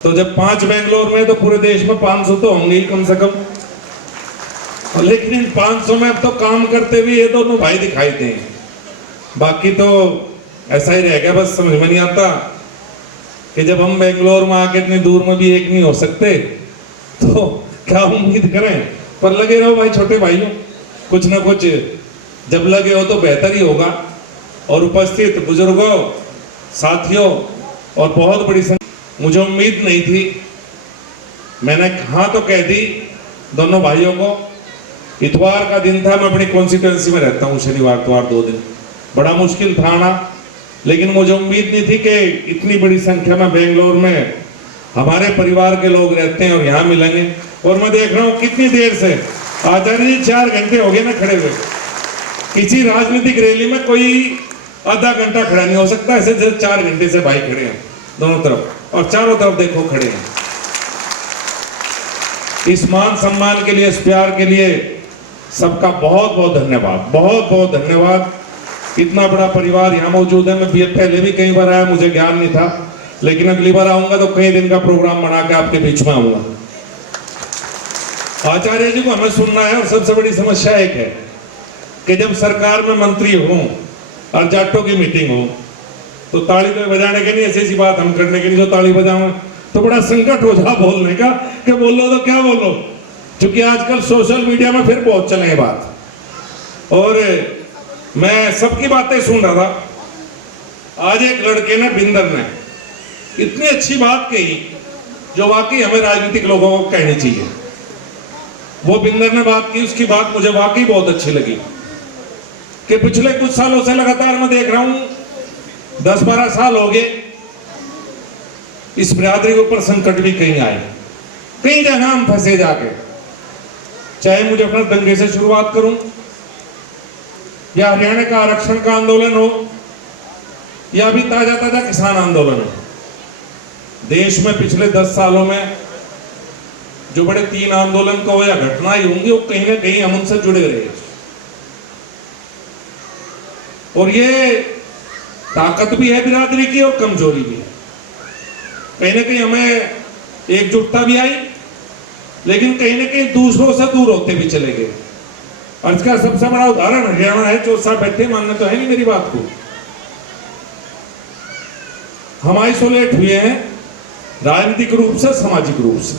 तो जब 5 बेंगलोर में तो पूरे देश में 500 तो होंगे ही कम से कम। लेकिन इन 500 में अब तो काम करते हुए ये दोनों भाई दिखाई दें, बाकी तो ऐसा ही रह गया। बस समझ में नहीं आता कि जब हम बेंगलोर में आके इतनी दूर में भी एक नहीं हो सकते तो क्या उम्मीद करें। पर लगे रहो भाई, छोटे भाइयों, कुछ ना कुछ जब लगे हो तो बेहतर ही होगा। और उपस्थित बुजुर्गों, साथियों और बहुत बड़ी संख्या, मुझे उम्मीद नहीं थी, मैंने हाँ तो कह दी दोनों भाइयों को। इतवार का दिन था, मैं अपनी कॉन्स्टिट्यूएंसी में रहता हूँ, शनिवार इतवार 2 दिन बड़ा मुश्किल था आना। लेकिन मुझे उम्मीद नहीं थी कि इतनी बड़ी संख्या में बेंगलोर में हमारे परिवार के लोग रहते हैं और यहाँ मिलेंगे। और मैं देख रहा हूँ कितनी देर से, आचार्य जी 4 घंटे हो गए ना खड़े हुए। किसी राजनीतिक रैली में कोई आधा घंटा खड़ा नहीं हो सकता, ऐसे 4 घंटे से भाई खड़े हैं दोनों तरफ, और चारों तरफ देखो खड़े हैं। इस मान सम्मान के लिए, इस प्यार के लिए सबका बहुत बहुत धन्यवाद, बहुत बहुत धन्यवाद। इतना बड़ा परिवार यहाँ मौजूद है। मैं पहले भी कई बार आया, मुझे ज्ञान नहीं था, लेकिन अगली बार आऊंगा तो कई दिन का प्रोग्राम बना के आपके बीच में आऊंगा। आचार्य जी को हमें सुनना है। और सबसे बड़ी समस्या एक है कि जब सरकार में मंत्री हो और जाटों की मीटिंग हो तो ताली तो बजाने के नहीं, ऐसी ऐसी बात हम करने के नहीं जो ताली बजाओ, तो बड़ा संकट हो जा बोलने का कि बोलो तो क्या बोलो। क्योंकि आजकल सोशल मीडिया में फिर बहुत चले बात, और मैं सबकी बातें सुन रहा था। आज एक लड़के ने, बिंदर ने, इतनी अच्छी बात कही जो वाकई हमें राजनीतिक लोगों को कहनी चाहिए। वो बिंदर ने बात की, उसकी बात मुझे वाकई बहुत अच्छी लगी कि पिछले कुछ सालों से लगातार मैं देख रहा हूं, 10-12 साल हो गए, इस बिरादरी के ऊपर संकट भी कहीं आए, कई जगह हम फंसे जाके। चाहे मुझे अपना दंगे से शुरुआत करूं, या हरियाणा का आरक्षण का आंदोलन हो, या अभी ताजा ताजा किसान आंदोलन हो। देश में पिछले 10 सालों में जो बड़े 3 आंदोलन को या घटनाएं होंगी, वो कहीं ना कहीं हम उनसे जुड़े रहे। और ये ताकत भी है बिरादरी की और कमजोरी भी है। कहीं ना कहीं हमें एकजुटता भी आई, लेकिन कहीं ना कहीं दूसरों से दूर होते भी चले गए। और इसका सबसे बड़ा उदाहरण हरियाणा है। जो साहब बैठे, मानना तो है नहीं मेरी बात को, हम आइसोलेट हुए हैं राजनीतिक रूप से, सामाजिक रूप से।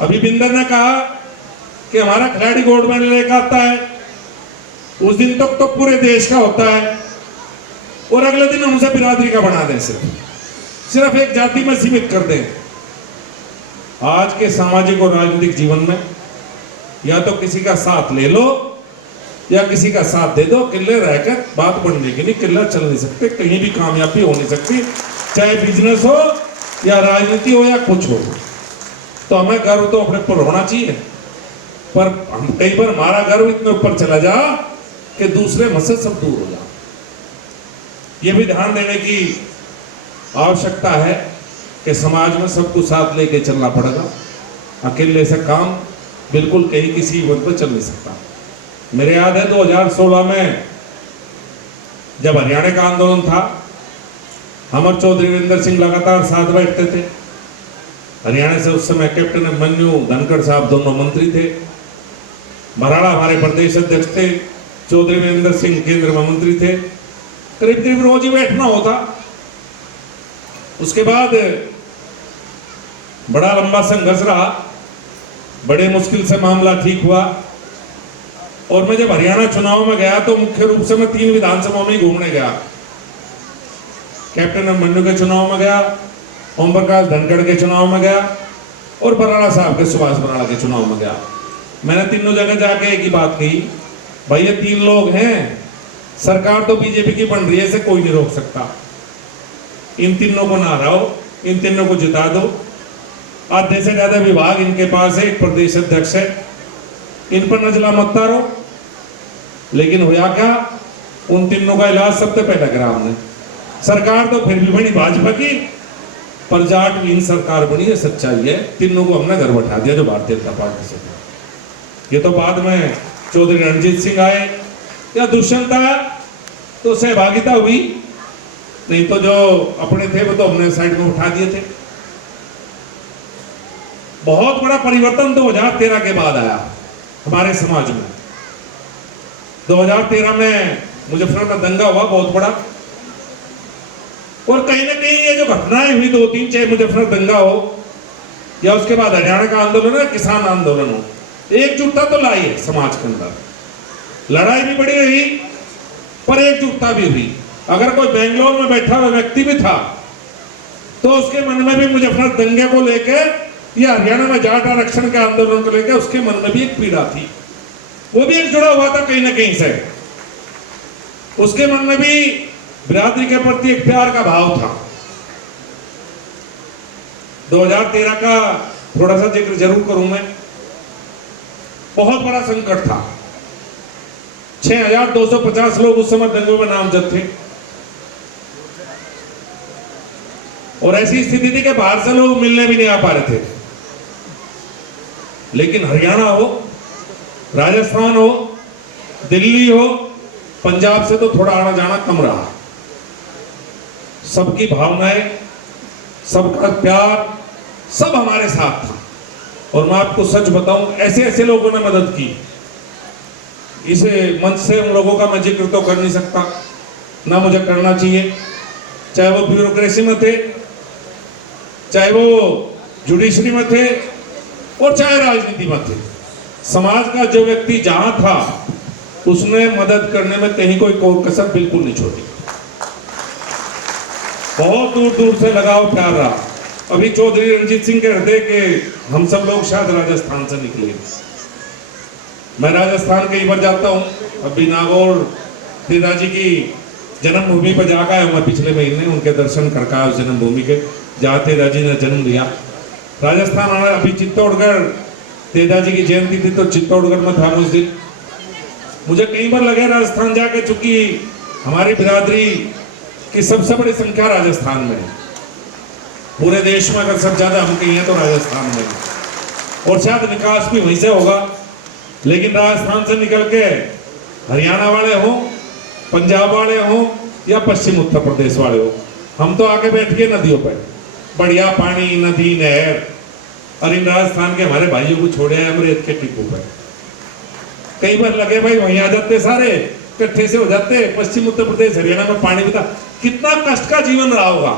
अभी बिंदर ने कहा कि हमारा खिलाड़ी गोल्ड मेडल लेकर आता है, उस दिन तक तो पूरे देश का होता है, और अगले दिन हम उसे बिरादरी का बना दें, सिर्फ एक जाति में सीमित कर दें। आज के सामाजिक और राजनीतिक जीवन में या तो किसी का साथ ले लो या किसी का साथ दे दो। किले रहकर बात बनने की नहीं, किला चल नहीं सकते, कहीं भी कामयाबी हो नहीं सकती, चाहे बिजनेस हो या राजनीति हो या कुछ हो। तो हमें गर्व तो अपने पर होना चाहिए, पर हम कई बार हमारा गर्व इतने ऊपर चला जा कि दूसरे मसले सब दूर हो जाए। ये भी ध्यान देने की आवश्यकता है कि समाज में सबको साथ लेके चलना पड़ेगा। अकेले से काम बिल्कुल कहीं किसी वक्त पर चल नहीं सकता। मेरे याद है 2016 में जब हरियाणा का आंदोलन था, अमर चौधरी वीरेंद्र सिंह लगातार साथ बैठते थे। हरियाणा से उस समय कैप्टन अभिमन्यु, धनखड़ साहब दोनों मंत्री थे, बराड़ा हमारे प्रदेश अध्यक्ष थे, चौधरी वीरेंद्र सिंह केंद्र में मंत्री थे। करीब करीब रोज ही बैठना होता। उसके बाद बड़ा लंबा संघर्ष रहा, बड़े मुश्किल से मामला ठीक हुआ। और मैं जब हरियाणा चुनाव में गया तो मुख्य रूप से मैं 3 विधानसभाओं में घूमने गया। कैप्टन अभिमन्यु के चुनाव में गया, ओम प्रकाश धनखड़ के चुनाव में गया, और बराड़ा साहब के, सुभाष बराड़ा के चुनाव में गया। मैंने तीनों जगह जाके एक ही बात कही, भाई ये 3 लोग हैं, सरकार तो बीजेपी की बन रही है, इसे कोई नहीं रोक सकता। इन तीनों को ना हराओ, इन तीनों को जिता दो। आधे से ज्यादा विभाग इनके पास है, एक प्रदेश अध्यक्ष है, इन पर नजला मत तारो। लेकिन हुआ क्या, उन तीनों का इलाज सबसे पहले करा हमने। सरकार तो फिर भी बनी भाजपा की, पर जाट विहीन सरकार बनी है, सच्चाई है। तीनों को हमने घर बैठा दिया जो भारतीय जनता पार्टी से थे। ये तो बाद में चौधरी रणजीत सिंह आए या दुष्यंत आया तो सहभागिता हुई, नहीं तो जो अपने थे वो तो हमने साइड में उठा दिए थे। बहुत बड़ा परिवर्तन 2013 के बाद आया हमारे समाज में। 2013 में मुजफ्फरनगर में दंगा हुआ बहुत बड़ा, और कहीं ना कहीं ये जो घटनाएं हुई 2-3, चाहे मुजफ्फरनगर दंगा हो या उसके बाद हरियाणा का आंदोलन है, किसान आंदोलन हो, एकजुटता तो लाई है समाज के अंदर। लड़ाई भी बड़ी हुई पर एकजुटता भी हुई। अगर कोई बेंगलोर में बैठा हुआ व्यक्ति भी था तो उसके मन में भी मुजफ्फरनगर दंगे को लेकर या हरियाणा में जाट आरक्षण के आंदोलन को लेकर उसके मन में भी एक पीड़ा थी, वो भी एक जुड़ा हुआ था कहीं ना कहीं से। उसके मन में भी बिरादरी के प्रति एक प्यार का भाव था। 2013 का थोड़ा सा जिक्र जरूर करूं मैं। बहुत बड़ा संकट था, 6250 लोग उस समय दंगों में नामजद थे, और ऐसी स्थिति थी कि बाहर से लोग मिलने भी नहीं आ पा रहे थे। लेकिन हरियाणा हो, राजस्थान हो, दिल्ली हो, पंजाब से तो थोड़ा आना जाना कम रहा। सबकी भावनाएं, सबका प्यार, सब हमारे साथ था। और मैं आपको सच बताऊं, ऐसे ऐसे लोगों ने मदद की, इसे मंच से उन लोगों का मैं जिक्र तो कर नहीं सकता, ना मुझे करना चाहिए। चाहे वो ब्यूरोक्रेसी में थे, चाहे वो जुडिशरी में थे, और चाहे राजनीति में थे। समाज का जो व्यक्ति जहां था उसने मदद करने में कहीं कोई कसर बिल्कुल नहीं छोड़ी। बहुत दूर दूर से लगाव प्यार रहा। अभी चौधरी रणजीत सिंह कहते कि हम सब लोग शायद राजस्थान से निकले। मैं राजस्थान कई बार जाता हूँ। अभी नागौर पिताजी की जन्मभूमि पर जाकर आया हूँ मैं पिछले महीने, उनके दर्शन करके आया उस जन्मभूमि के जहाँ तेजाजी ने जन्म लिया। राजस्थान आना, अभी चित्तौड़गढ़ तेजाजी की जयंती थी तो चित्तौड़गढ़ में था उस दिन। मुझे कई बार लगे राजस्थान जाके, चूंकि हमारी बिरादरी की सबसे बड़ी संख्या राजस्थान में है। पूरे देश में अगर सबसे ज्यादा हम कहीं हैं तो राजस्थान में, और शायद विकास भी वहीं से होगा। लेकिन राजस्थान से निकल के हरियाणा वाले हों, पंजाब वाले हों या पश्चिम उत्तर प्रदेश वाले हो, हम तो आके बैठ गए नदियों पर, बढ़िया पानी, नदी, नहर। और इन राजस्थान के हमारे भाइयों को छोड़े हैं अमृत के टिप्पू पर। कई बार लगे भाई वहीं आ जाते, सारे इकट्ठे से हो जाते। पश्चिम उत्तर प्रदेश, हरियाणा में पानी भी था। कितना कष्ट का जीवन रहा होगा,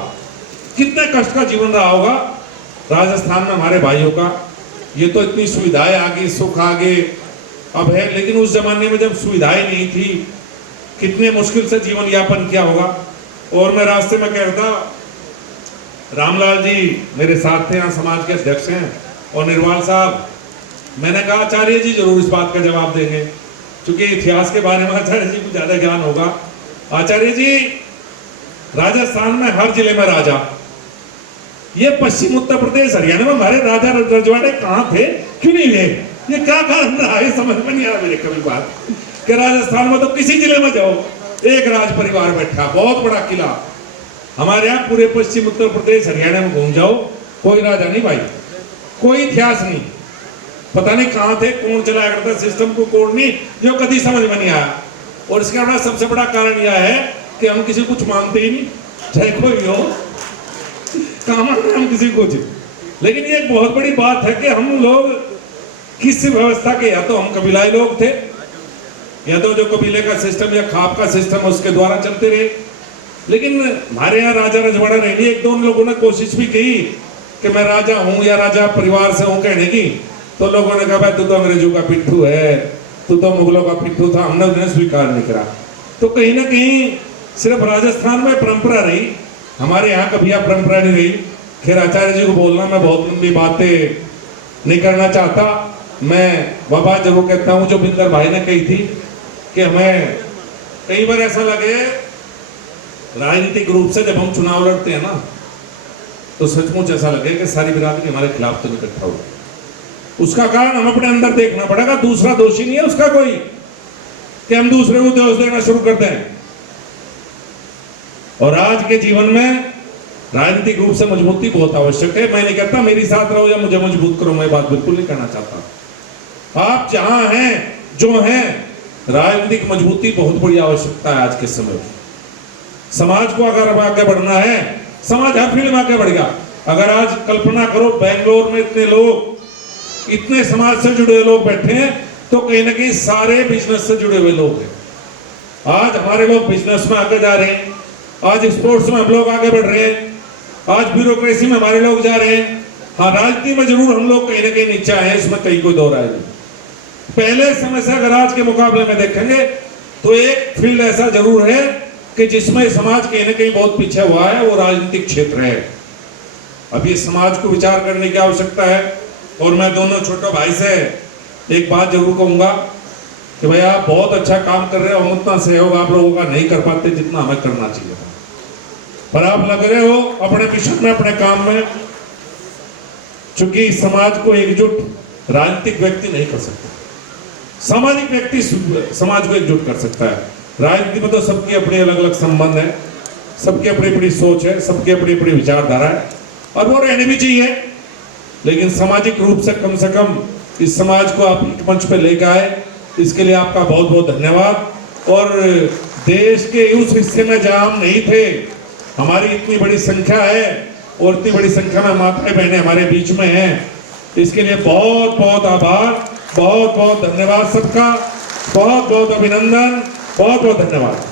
कितने कष्ट का जीवन रहा होगा राजस्थान में हमारे भाइयों का। ये तो इतनी सुविधाएं आ गई, सुख आ गए अब है, लेकिन उस जमाने में जब सुविधाएं नहीं थी, कितने मुश्किल से जीवन यापन किया होगा। और मैं रास्ते में कह रहा था, रामलाल जी मेरे साथ थे, यहाँ समाज के अध्यक्ष हैं, और निर्वाल साहब, मैंने कहा आचार्य जी जरूर इस बात का जवाब देंगे, क्योंकि इतिहास के बारे में आचार्य जी को ज्यादा ज्ञान होगा। आचार्य जी, राजस्थान में हर जिले में राजा, ये पश्चिम उत्तर प्रदेश, हरियाणा में हमारे राजा रजवाड़े कहाँ थे, क्यों नहीं हुए? ये क्या कारण रहा है, समझ में नहीं आया मेरे कभी बात कि राजस्थान में तो किसी जिले में जाओ एक राज परिवार बैठा, बहुत बड़ा किला। हमारे यहाँ पूरे पश्चिम उत्तर प्रदेश, हरियाणा में घूम जाओ, कोई राजा नहीं भाई, कोई इतिहास नहीं, पता नहीं कहाँ थे, कौन चलाया करता सिस्टम को, कौन नहीं, जो कभी समझ में नहीं आया। और इसका बड़ा सबसे बड़ा कारण यह है कि हम किसी कुछ मानते ही नहीं, चाहे कोई भी हो, कहाँ मानते हम किसी को कुछ। लेकिन ये एक बहुत बड़ी बात है कि हम लोग किस व्यवस्था के, या तो हम कबीलाई लोग थे, या तो जो कबीले का सिस्टम या खाप का सिस्टम उसके द्वारा चलते रहे। लेकिन हमारे यहाँ राजा रजवाड़ा नहीं, एक दो लोगों ने कोशिश भी की कि मैं राजा हूँ या राजा परिवार से हूँ कहने की, तो लोगों ने कहा भाई तू तो अंग्रेजों का पिट्ठू है, तू तो मुगलों का पिट्ठू था, हमने उन्हें स्वीकार नहीं करा। तो कहीं ना कहीं सिर्फ राजस्थान में परंपरा रही, हमारे यहाँ कभी यह परंपरा नहीं रही। खैर आचार्य जी को बोलना, मैं बहुत लंबी बातें नहीं करना चाहता। मैं बाबा जरूर कहता हूँ जो बिंदर भाई ने कही थी कि हमें कई बार ऐसा लगे राजनीतिक रूप से जब हम चुनाव लड़ते हैं ना, तो सचमुच ऐसा लगे कि सारी बिरादरी हमारे खिलाफ तो इकट्ठा हो। उसका कारण हम अपने अंदर देखना पड़ेगा, दूसरा दोषी नहीं है उसका कोई कि हम दूसरे को दोष देना शुरू करते हैं। और आज के जीवन में राजनीतिक रूप से मजबूती बहुत आवश्यक है। मैं नहीं कहता मेरी साथ रहो या मुझे मजबूत करो, मैं बात बिल्कुल नहीं करना चाहता। आप जहां हैं, जो हैं, राजनीतिक मजबूती बहुत बड़ी आवश्यकता है आज के समय में। समाज को अगर आगे बढ़ना है, समाज हर फील्ड में आगे बढ़ेगा। अगर आज कल्पना करो बेंगलोर में इतने लोग इतने समाज से जुड़े लोग बैठे हैं, तो कहीं ना कहीं सारे बिजनेस से जुड़े हुए लोग हैं। आज हमारे लोग बिजनेस में आगे जा रहे हैं, आज स्पोर्ट्स में हम लोग आगे बढ़ रहे हैं, आज ब्यूरोक्रेसी में हमारे लोग जा रहे हैं। हाँ, राजनीति में जरूर हम लोग कहीं ना कहीं नीचे आए हैं, इसमें कहीं कोई दो राय नहीं। पहले समय से अगर आज के मुकाबले में देखेंगे तो एक फील्ड ऐसा जरूर है कि जिसमें समाज कहीं ना कहीं बहुत पीछे हुआ है, वो राजनीतिक क्षेत्र है। अब ये समाज को विचार करने की आवश्यकता है। और मैं दोनों छोटे भाई से एक बात जरूर कहूंगा कि भाई आप बहुत अच्छा काम कर रहे हो, हम उतना सहयोग आप लोगों का नहीं कर पाते जितना हमें करना चाहिए था, पर आप लग रहे हो अपने मिशन में, अपने काम में। चूंकि समाज को एकजुट राजनीतिक व्यक्ति नहीं कर सकता, सामाजिक व्यक्ति समाज को एकजुट कर सकता है। राजनीति में तो सबकी अपनी अलग अलग संबंध है, सबकी अपनी अपनी सोच है, सबकी अपनी अपनी विचारधारा है, और वो रहनी भी चाहिए। लेकिन सामाजिक रूप से कम इस समाज को आप एक मंच पे लेकर आए, इसके लिए आपका बहुत बहुत धन्यवाद। और देश के उस हिस्से में जहां हम नहीं थे, हमारी इतनी बड़ी संख्या है और इतनी बड़ी संख्या में माताएं बहनें हमारे बीच में हैं, इसके लिए बहुत बहुत आभार, बहुत बहुत धन्यवाद सबका, बहुत बहुत अभिनंदन, बहुत बहुत धन्यवाद।